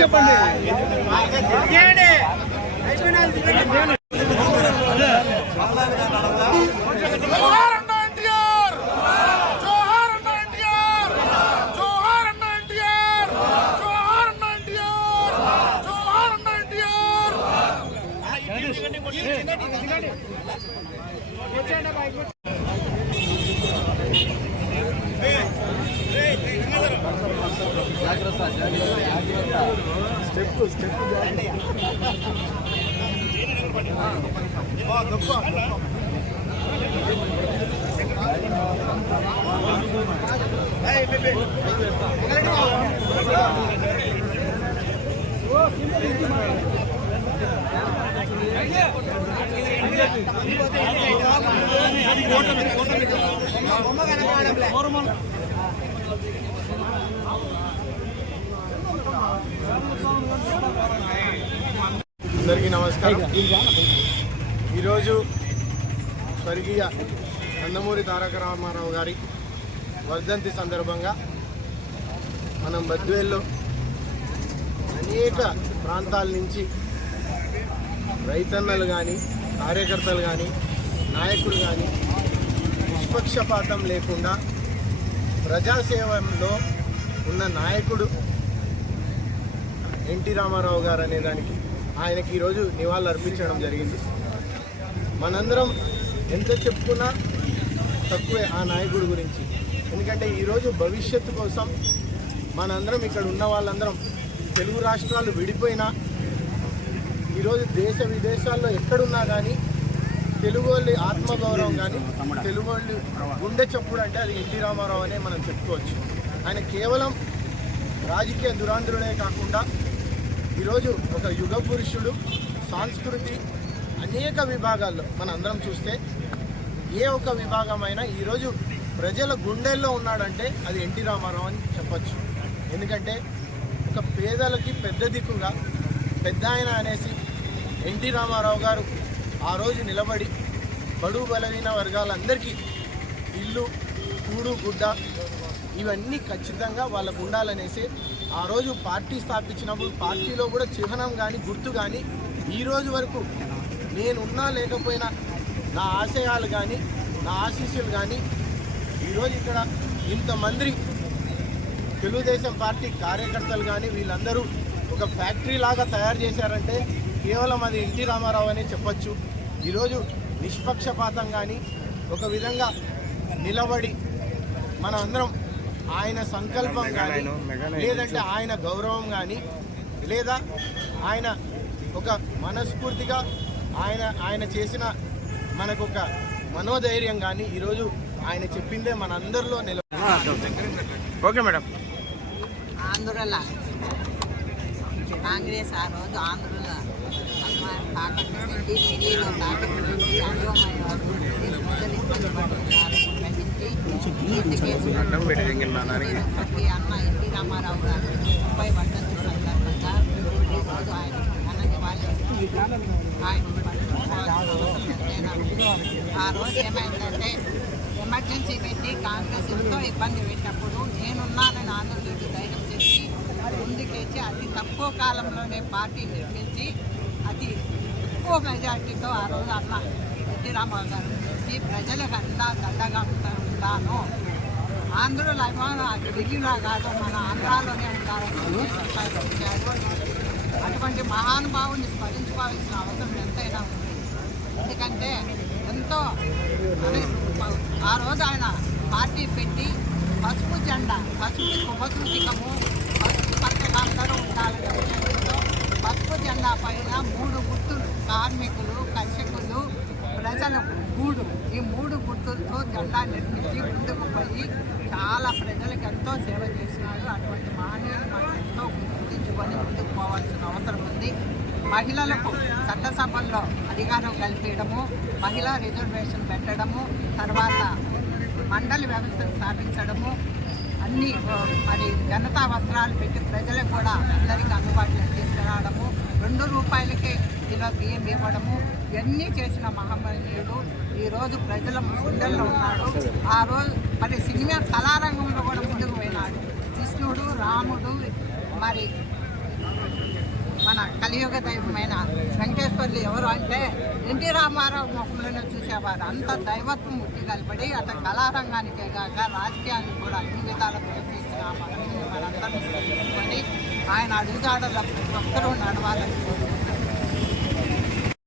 చెప్పండి. అందరికీ నమస్కారం. ఈరోజు స్వర్గీయ నందమూరి తారక రామారావు గారి వర్ధంతి సందర్భంగా మనం బద్వేల్లో అనేక ప్రాంతాల నుంచి రైతన్నలు కానీ, కార్యకర్తలు కానీ, నాయకులు కానీ నిష్పక్షపాతం లేకుండా ప్రజాసేవలో ఉన్న నాయకుడు ఎన్టీ రామారావు గారు అనేదానికి ఆయనకి ఈరోజు నివాళులు అర్పించడం జరిగింది. మనందరం ఎంత చెప్పుకున్నా తక్కువే ఆ నాయకుడి గురించి. ఎందుకంటే ఈరోజు భవిష్యత్తు కోసం మనందరం ఇక్కడ ఉన్న వాళ్ళందరం తెలుగు రాష్ట్రాలు విడిపోయినా ఈరోజు దేశ విదేశాల్లో ఎక్కడున్నా కానీ తెలుగు వాళ్ళ ఆత్మగౌరవం కానీ, తెలుగు వాళ్ళు గుండె చప్పుడు అంటే అది ఎన్టీ రామారావు అనే మనం చెప్పుకోవచ్చు. ఆయన కేవలం రాజకీయ దురాంధ్రుడే కాకుండా ఈరోజు ఒక యుగ పురుషుడు. సంస్కృతి అనేక విభాగాల్లో మన అందరం చూస్తే ఏ ఒక్క విభాగమైనా ఈరోజు ప్రజల గుండెల్లో ఉన్నాడంటే అది ఎన్టీ రామారావు అని చెప్పచ్చు. ఎందుకంటే ఒక పేదలకి పెద్ద దిక్కుగా పెద్ద ఆయన అనేసి ఎన్టీ రామారావు గారు ఆ రోజు నిలబడి బడుగు బలహీన వర్గాలందరికీ ఇల్లు, కూడు, గుడ్డ ఇవన్నీ ఖచ్చితంగా వాళ్ళకు ఉండాలనేసి ఆ రోజు పార్టీ స్థాపించినప్పుడు పార్టీలో కూడా చిహ్నం కానీ, గుర్తు కానీ ఈ రోజు వరకు నేనున్నా లేకపోయినా నా ఆశయాలు కానీ, నా ఆశీస్సులు కానీ ఈరోజు ఇక్కడ ఇంతమంది తెలుగుదేశం పార్టీ కార్యకర్తలు కానీ వీళ్ళందరూ ఒక ఫ్యాక్టరీ లాగా తయారు చేశారంటే కేవలం అది ఎన్టీ రామారావు అనే చెప్పచ్చు. ఈరోజు నిష్పక్షపాతం కానీ ఒక విధంగా నిలబడి మన అందరం ఆయన సంకల్పం కానీ, లేదంటే ఆయన గౌరవం కానీ, లేదా ఆయన ఒక మనస్ఫూర్తిగా ఆయన చేసిన మనకు ఒక మనోధైర్యం కానీ ఈరోజు ఆయన చెప్పిందే మనందరిలో ఓకే మేడం. ఆంధ్రలో కాంగ్రెస్ ఆ రోజు ఆంధ్రలో తాకట్టు ఢిల్లీలో తాకట్టు అన్వమైన ప్రజలు ఇబ్బంది పడుతున్నారు. అన్న ఎన్టీ రామారావు గారు 30 వర్ధంతి సందర్భంగా ఈరోజు ఆయన ఘనంగా వాళ్ళు ఆ రోజు ఏమైందంటే ఎమర్జెన్సీ పెట్టి కాంగ్రెస్ ఎంతో ఇబ్బంది పెట్టినప్పుడు నేనున్నానని ఆంధ్రజ్యోతి ధైర్యం చెప్పి ముందుకేసి అతి తక్కువ కాలంలోనే పార్టీ నిర్మించి అతి ఎక్కువ మెజార్టీతో ఆ రోజు అన్న ఎన్టీ రామారావు గారు చేసి ప్రజలకు అంతా దండగా ఉంటాను, ఆంధ్రుల అభిమానం ఢిల్లీలో కాదు మన ఆంధ్రాలోనే ఉంటారని అటువంటి మహానుభావుని స్మరించుకోవాల్సిన అవసరం ఎంతైనా ఉంది. ఎందుకంటే ఎంతో ఆ రోజు ఆయన పార్టీ పెట్టి పసుపు జెండా, పసుపు పచ్చగా అందరూ ఉండాలని ఉద్దేశంతో పసుపు జెండా పైన 3 గుర్తులు కార్మికులు, కర్షకులు, ప్రజల గూడు ఈ 3 గుర్తులతో జెండా నిర్మించి ముందుకు పోయి చాలా ప్రజలకు ఎంతో సేవ చేసినాడు. అటువంటి మహనీయులు మనం ఎంతో గుర్తించుకొని ముందుకు పోవాల్సిన అవసరం ఉంది. మహిళలకు చట్టసభల్లో అధికారం కల్పించడము, మహిళా రిజర్వేషన్ పెట్టడము, తర్వాత మండలి వ్యవస్థను స్థాపించడము, అన్ని మరి జనతా వస్త్రాలు పెట్టి ప్రజలకు కూడా అందరికీ అందుబాటులో తీసుకురావడము, రూపాయలకే కిలో బియ్యం ఇవ్వడము ఇవన్నీ చేసిన మహమ్మనీయుడు ఈరోజు ప్రజల గుండెల్లో ఉన్నాడు. ఆ రోజు మరి సినిమా కళారంగంలో కూడా ముందుకు పోయినాడు. కృష్ణుడు, రాముడు, మరి మన కలియుగ దైవమైన వెంకటేశ్వర్లు ఎవరు అంటే ఎన్టీ రామారావు ముఖంలోనే చూసేవారు. అంత దైవత్వం ముట్టి కలిపడి అతను కళారంగానికే కాక రాజకీయానికి కూడా అన్ని విధాలుగా చేసిన మనందరం ఆయన అడుగుజాడల భక్తులు నడవాలని